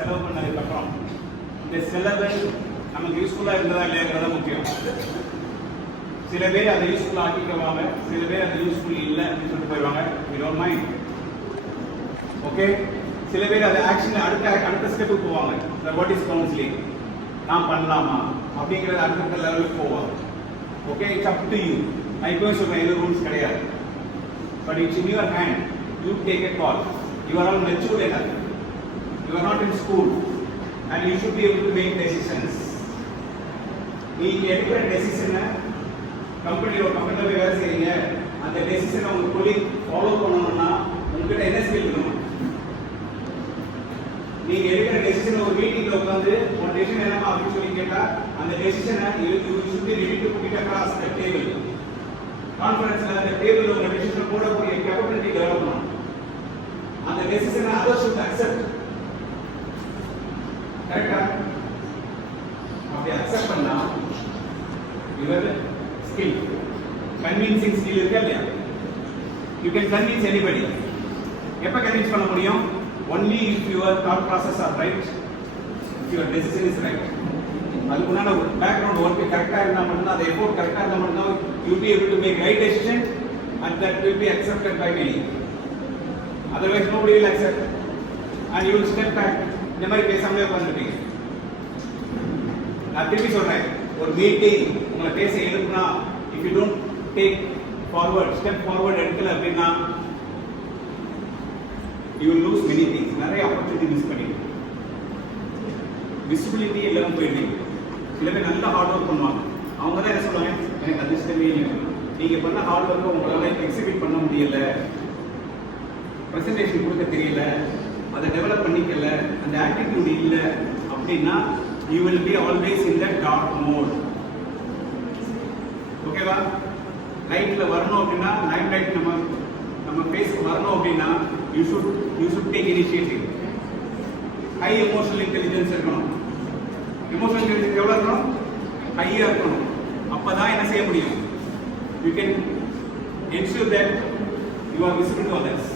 செலவு பண்ணதுக்கப்புறம் இந்த செலவு நமக்கு யூஸ்ஃபுல்லாக இருந்ததா இல்லையாங்கிறத முக்கியம். சில பேர் அதை யூஸ்ஃபுல்லாக ஆக்கிக்குவாங்க, சில பேர் அது யூஸ்ஃபுல் இல்லை அப்படின்னு சொல்லிட்டு போயிடுவாங்க. We don't mind. ஓகே, சில பேர் அதை ஆக்ஷன் அடுத்த ஸ்டெப்புக்கு போவாங்க. வாட் இஸ் கவுன்சிலிங், நான் பண்ணலாமா அப்படிங்கிறது அடுத்த லெவலுக்கு போவாங்க. Okay, it's up to you. நான் இப்போ சொல்றேன், எதுவும் ரூல்ஸ் கிடையாது. But it's in your hand. You take a call. You are all matured enough. You are not in school and you should be able to make decisions. நீங்க எடுக்கிற டெசிஷனை கம்பெனியில் வேலை செய்யுங்க. அந்த டெசிஷனை உங்க கொலீக் ஃபாலோ பண்ணணும்னா உங்ககிட்ட என்ன ஸ்கில் இருக்கணும்? நீங்க எடுக்கிற டெசிஷனை ஒரு மீட்டிங்ல உட்காந்து ஒரு டெசிஷன் என்னமா அப்படின்னு சொல்லி கேட்டா அந்த டெசிஷனை you should be ready to put it across the table. கான்ஃபரன்ஸ்ல அந்த டேபிள்ல உங்க டெசிஷனை போடக்கூடிய கேப்பபிலிட்டி டெவலப் பண்ணணும். அந்த டெசிஷனை others should accept. கரெக்டா? அப்படி அக்செப்ட் பண்ணா யுவர் ஸ்கில், கன்வின்சிங் ஸ்கில் இருக்கா இல்லையா? You can convince anybody. எப்ப கன்வின்ஸ் பண்ண முடியும்? Only if your thought process are right, if your decision is right. அதுக்குண்டான ஒரு பேக்ரவுண்ட் ஒர்க் கரெக்டாக இருந்தால் மட்டும்தான், அந்த எஃபோர்ட் கரெக்டாக இருந்தால் மட்டும்தான் you be able to make right decision and that will be accepted by many. Otherwise nobody will accept and you will step back. இந்த மாதிரி பேசாமலே உட்காந்துருப்பீங்க. நான் திருப்பி சொல்றேன், ஒரு மீட்டிங் உங்களை பேச எழுப்புனா if you don't take forward, step forward எடுக்கல அப்படின்னா you will lose many things. நிறைய ஆப்பர்ச்சுனிட்டி மிஸ் பண்ணிடுங்க. விசிபிலிட்டி எல்லாரும் போயிடுவீங்க. சில பேர் நல்ல ஹார்ட் ஒர்க் பண்ணுவாங்க. அவங்க தான் என்ன சொல்லுவாங்க, எனக்கு அதிர்ஷ்டமே இல்லை, நீங்க பண்ண ஹார்ட் ஒர்க்கை உங்களால எக்ஸிபிட் பண்ண முடியல, ப்ரெசன்டேஷன் கொடுக்க தெரியல, அதை டெவலப் பண்ணிக்கல, அந்த ஆட்டிடியூட் இல்லை அப்படின்னா you will be always in the dark mode. ஓகேவா? லைட்ல வரணும் அப்படின்னா, லைம் லைட் நம்ம ஃபேஸ்க்கு வரணும் அப்படின்னா you should take initiative. High emotional intelligence இருக்கணும். எமோஷனல் இன்டெலிஜென்ஸ் எவ்வளோ இருக்கணும்? ஹையாக இருக்கணும். அப்பதான் என்ன செய்ய முடியும்? You can ensure that you are visible to others.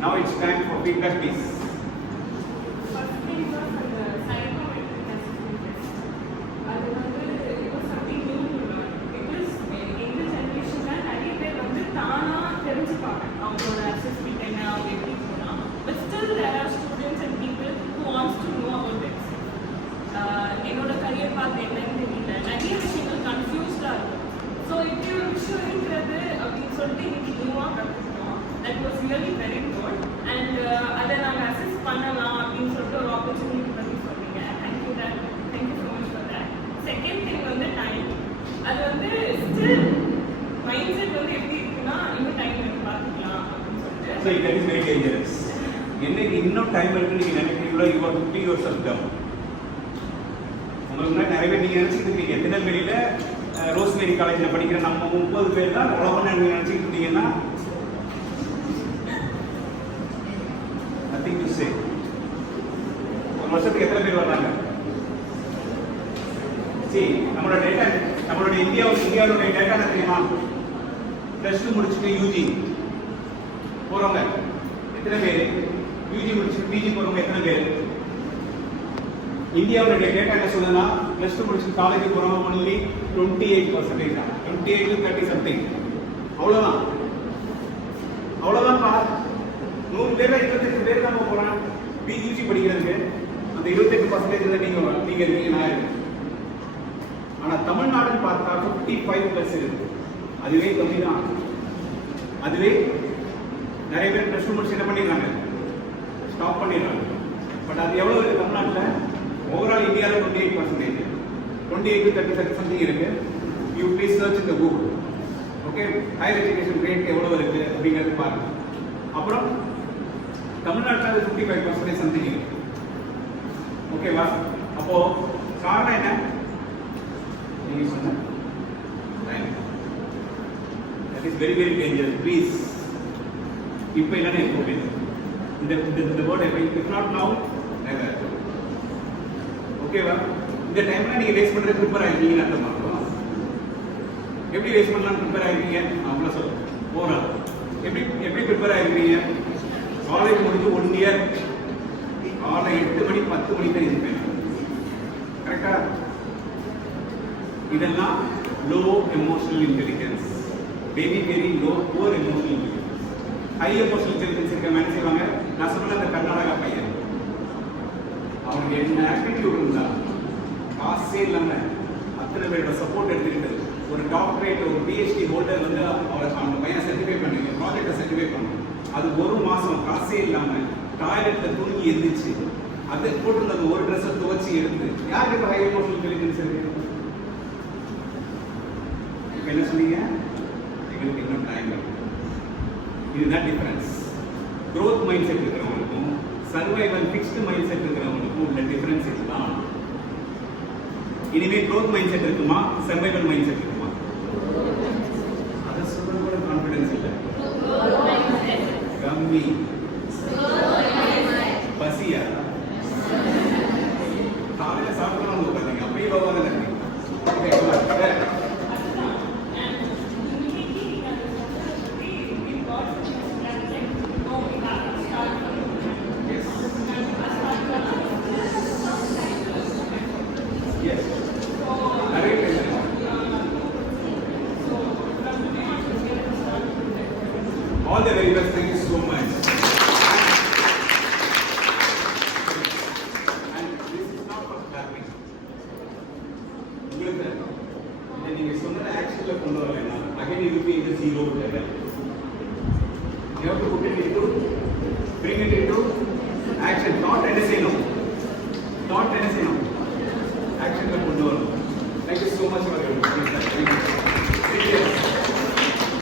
Now it's time for feedback, please. என்னோட கரியர் பார்த்து என்னன்னு தெரியல, நிறைய விஷயங்கள் கன்ஃபியூஸ்டா இருக்கும். ஸோ இப்படி ஒரு விஷயம் இருக்கிறது அப்படின்னு சொல்லிட்டு இன்னைக்கு நியூவாக கற்றுக்கிட்டோம். That was really very good. And அதை நாங்கள் அசஸ் பண்ணலாம் அப்படின்னு சொல்லிட்டு ஒரு ஆப்பர்ச்சுனிட்டி பண்ணி சொன்னீங்க. Thank you so much for that. Second thing வந்து டைம். அது வந்து ஸ்டில் மைண்ட் செட் வந்து எப்படி இருக்குன்னா, இன்னும் டைம் எடுத்து பார்த்துக்கலாம் அப்படின்னு சொல்லிட்டு. So that is very dangerous. என்னைக்கு இன்னும் டைம் இருக்குன்னு நீங்க நினைக்கிறீங்களோ, you are putting yourself down. உங்களுக்கு முன்னாடி நிறைய பேர் நீங்க நினைச்சிட்டு இருக்கீங்க, திருநெல்வேலியில ரோஸ்மேரி காலேஜில் படிக்கிற நம்ம 30 பேர் தான் உலகம்னு நீங்க நினைச்சிட்டு இருந்தீங்கன்னா nothing to say. ஒரு வருஷத்துக்கு எத்தனை பேர் வர்றாங்க? சரி, நம்மளோட டேட்டா, நம்மளோட இந்தியாவோட டேட்டா என்ன தெரியுமா? +2 முடிச்சுட்டு யூஜி போறவங்க எத்தனை பேர்? யூஜி முடிச்சுட்டு பிஜி போறவங்க எத்தனை பேர்? இந்தியாவோட டேட்டா என்ன சொல்லுன்னா, +2 முடிச்சுட்டு காலேஜ் போறவங்க ஒன்லி 28% தான். 28 to 30 something. அவ்வளவுதான். பா. 100 பேர்ல 28 பேர் தான் போறாங்க பிஜி படிக்கிறதுக்கு. அந்த 28% நீங்க இருக்கீங்க, நான் இருக்கேன். ஆனா தமிழ்நாடுன்னு பார்த்தா 55+ இருக்கு. அதுவே கம்மி தான். அதுவே நிறைய பேர் +2 முடிச்சு என்ன பண்ணிடுறாங்க, ஸ்டாப் பண்ணிடுறாங்க. பட் அது எவ்வளவு இருக்கு தமிழ்நாட்டில்? ஓவரால் இந்தியாவில் 28%, 28 to 30 something இருக்கு. You please search in the Google. Okay, higher education rate எவ்வளவு இருக்கு அப்படிங்கிறது பாருங்க. அப்புறம் தமிழ்நாட்டில் 55% சம்திங் இருக்கு. ஓகேவா? அப்போ காரணம் என்ன? நீங்க சொன்ன time. That is very very dangerous. Please இப்போ இல்லைன்னா எப்போ இந்த word if not now never. ஓகேவா? இந்த டைம்ல நீங்க வேஸ்ட் பண்றது ப்ரிப்பேர் ஆயிருக்கீங்கன்னு அர்த்தம் பண்ணுறோம். எப்படி வேஸ்ட் பண்ணலாம் ப்ரிப்பேர் ஆயிருக்கீங்க? அவ்வளோ சொல்லுங்க. ஓவரால் எப்படி ப்ரிப்பேர் ஆயிருக்கீங்க? காலேஜ் முடிஞ்சு 1 இயர் காலை 8 மணி 10 மணி தான் இருப்பேன். கரெக்டா? இதெல்லாம் low emotional intelligence. Very very low poor emotional intelligence. High emotional intelligence இருக்க என்ன செய்வாங்க? நான் சொன்ன அந்த கர்நாடகா பையன், அவனுக்கு என்ன ஆட்டிடியூட் இருந்தா காசே இல்லாம அத்தனை பேரோட சப்போர்ட் எடுத்துக்கிட்டு ஒரு டாக்டரேட் ஒரு பிஹெச்டி ஹோல்டர் வந்து அவங்க பையனை சர்டிஃபை பண்ணுங்க, ப்ராஜெக்டை சர்டிஃபை பண்ணணும். அது ஒரு மாசம் காசே இல்லாம டாய்லெட்ல தூங்கி எழுந்திரிச்சு அதை போட்டு அந்த ஒரு ட்ரெஸ்ஸை துவச்சி எடுத்து யாருக்கு இப்போ ஹை எமோஷனல் இன்டெலிஜென்ஸ் இருக்கு? இப்போ என்ன சொன்னீங்க? எங்களுக்கு இன்னும் டைம் இருக்கு. இதுதான் டிஃபரன்ஸ். growth மைண்ட் செட் இருக்கிறவங்களுக்கும் சர்வைவல் ஃபிக்ஸ்டு மைண்ட் செட் இருக்கிறவங்களுக்கும் உள்ள டிஃபரன்ஸ் இதுதான். இனிமே growth மைண்ட் செட் இருக்குமா, சர்வைவல் மைண்ட் செட் இருக்குமா? அதை சொல்றது கூட கான்ஃபிடன்ஸ் இல்லை. கம்மி பசியா காலையில சாப்பிட்டு வந்து உட்காந்தீங்க அப்படியே போவாங்க. All the very best. Thank you so much. And this is not for clapping. உங்களுக்கு இதை நீங்க சொன்ன ஆக்ஷன்ல கொண்டு வரலைன்னா again you will be in the zero level. You have to put it into, bring it into action, not and say no.